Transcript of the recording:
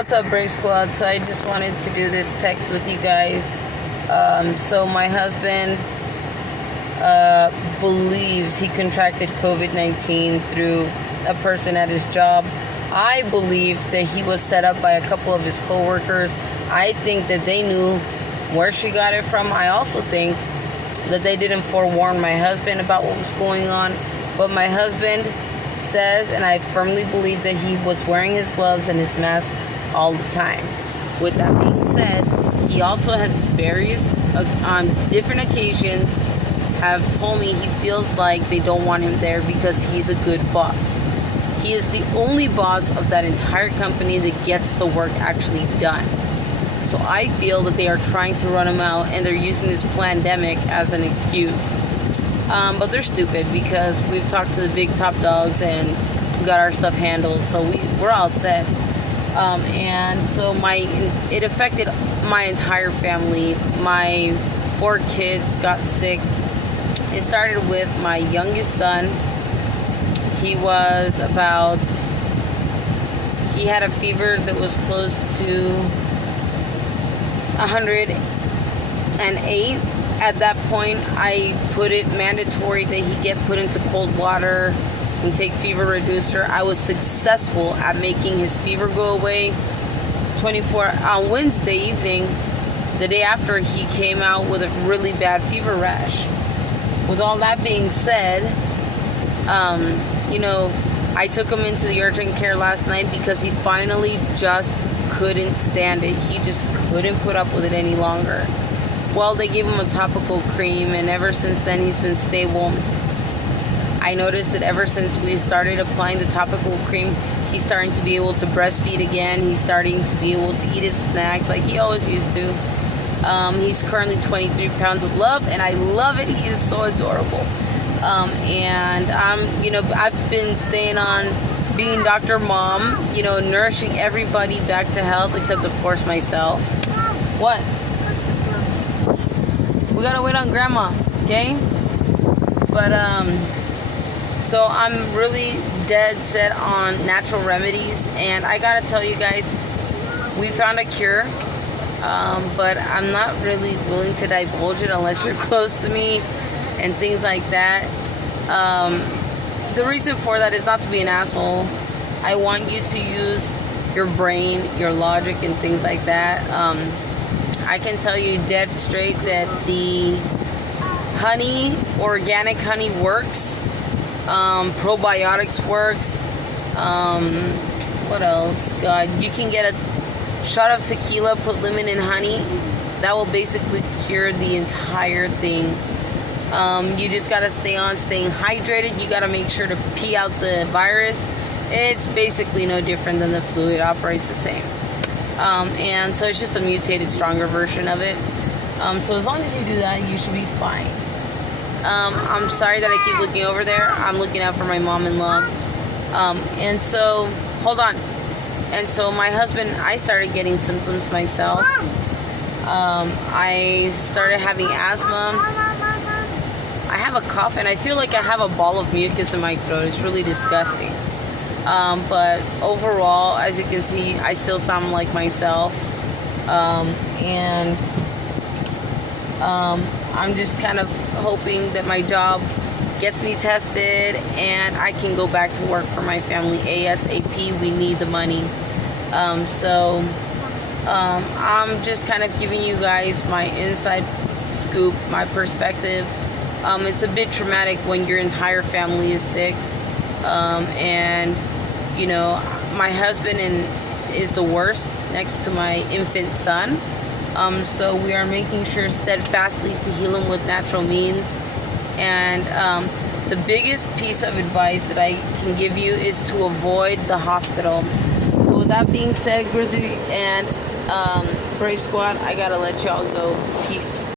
What's up, Brave Squad? So I just wanted to do this text with you guys. So my husband believes he contracted COVID-19 through a person at his job. I believe that he was set up by a couple of his coworkers. I think that they knew where she got it from. I also think that they didn't forewarn my husband about what was going on. But my husband says, and I firmly believe, that he was wearing his gloves and his mask all the time. With that being said, he also has various, on different occasions, have told me he feels like they don't want him there because he's a good boss. He is the only boss of that entire company that gets the work actually done. So I feel that they are trying to run him out, and they're using this pandemic as an excuse. But they're stupid because we've talked to the big top dogs and got our stuff handled, so we're all set. And so it affected my entire family. My 4 kids got sick. It started with my youngest son. He had a fever that was close to 108. At that point, I put it mandatory that he get put into cold water and take fever reducer. I was successful at making his fever go away. On Wednesday evening, the day after, he came out with a really bad fever rash. With all that being said, I took him into the urgent care last night because he finally just couldn't stand it. He just couldn't put up with it any longer. Well, they gave him a topical cream, and ever since then he's been stable. I noticed that ever since we started applying the topical cream, he's starting to be able to breastfeed again. He's starting to be able to eat his snacks like he always used to. He's currently 23 pounds of love, and I love it. He is so adorable. I've been staying on being Dr. Mom, nourishing everybody back to health, except of course myself. What? We gotta wait on Grandma, okay? But, so I'm really dead set on natural remedies, and I gotta tell you guys, we found a cure, but I'm not really willing to divulge it unless you're close to me and things like that. The reason for that is not to be an asshole. I want you to use your brain, your logic, and things like that. I can tell you dead straight that the honey, organic honey works. Probiotics works. What else? God, you can get a shot of tequila, put lemon and honey. That will basically cure the entire thing. You just gotta staying hydrated. You gotta make sure to pee out the virus. It's basically no different than the flu. It operates the same. And so it's just a mutated, stronger version of it. So as long as you do that, you should be fine. I'm sorry that I keep looking over there. I'm looking out for my mom-in-law. Hold on. And so my husband, I started getting symptoms myself. I started having asthma. I have a cough, and I feel like I have a ball of mucus in my throat. It's really disgusting. But overall, as you can see, I still sound like myself. I'm just kind of hoping that my job gets me tested and I can go back to work for my family ASAP. We need the money. I'm just kind of giving you guys my inside scoop, my perspective. It's a bit traumatic when your entire family is sick. My husband is the worst next to my infant son. So we are making sure steadfastly to heal him with natural means. And the biggest piece of advice that I can give you is to avoid the hospital. But with that being said, Grizzly and Brave Squad, I gotta let y'all go. Peace.